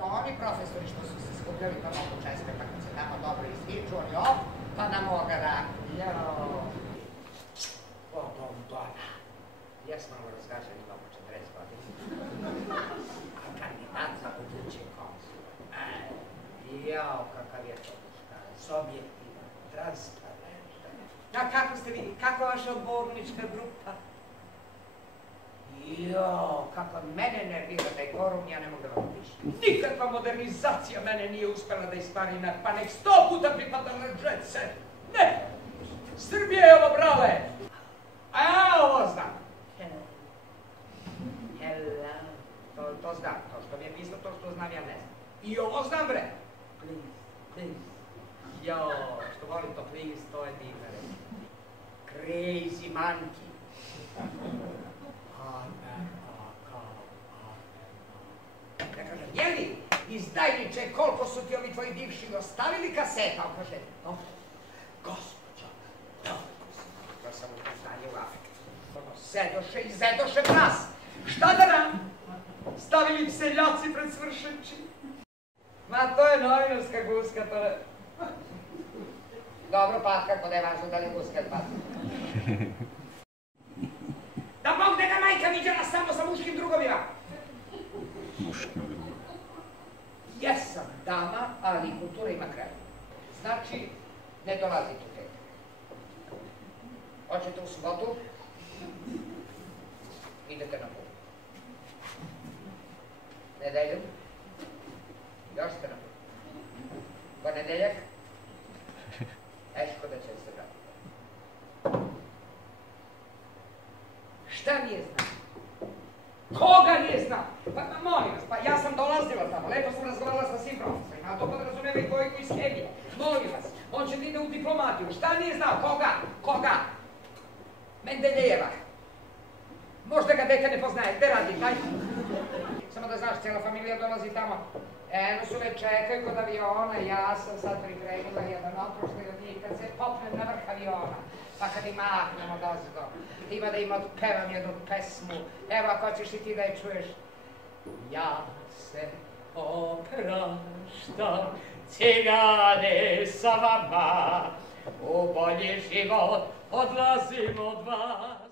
To oni profesori što su se skupljali to mogu često, tako se tamo dobro izviču, oni pa nam ovoga da, o bombona. Jesmo ovo razgažali oko 40 godina. A kandidat za budući konsul. Jao, kakav je to muškarac, objektivan, transparentan. A kako ste vidjeli, kako vaša odbornička grupa? Jao, kako mene nervira taj korum, ja ne mogu da vam pišem. Nikakva modernizacija mene nije uspela da ispari na, pa nek 100 puta pripada na jet set. Ne! Srbije je ovo, brale! A ovo znam. Hello. To znam, to što mi je pisao, to što znam, ja ne znam. I ovo znam, bre. Please. Jao, što volim to please, to je divna reč. Crazy monkey. Ja kažem, jeli, izdajniče, koliko su ti ovi tvoji bivši ostavili kaseta? On kaže, gospođo, ja sam u poznanje u afektu. Sedoše i zedoše nas. Šta da nam? Stavili seljaci pred svršen čin. Ma, to je novinarska guska, to je... Dobro, patka, kod je važno da li je guska ili patka. Da Bog da ga majka viđala samo sa muškim drugovima. Muškim drugovima. Jesam dama, ali kultura ima kraj. Znači, ne dolazite u petak. Hoćete u subotu? Idete na put. Nedelju? Još ste na put. Ponedeljak? Teško da će se vratiti. Šta nije znao? Koga nije znao? Pa molim vas, pa ja sam dolazila tamo, lepo sam razgovarala sa svim profesorima, a to podrazumijeva i Gojko iz Hemije. Molim vas, on će da ide u diplomatiju. Šta nije znao? Koga? Mendeljeva. Možda ga dete ne poznaje, gde radi taj? Samo da znaš, cijela familija dolazi tamo. Eno su već čekaju kod aviona, ja sam sad pripremila jedan oproštaj od njih, kad se popnem na vrh aviona, pa kad im mahnemo dozgo, ima da im otpevam jednu pesmu, evo ako ćeš i ti da je čuješ. Ja se opraštam, cigane sa vama, u bolji život odlazim od vas.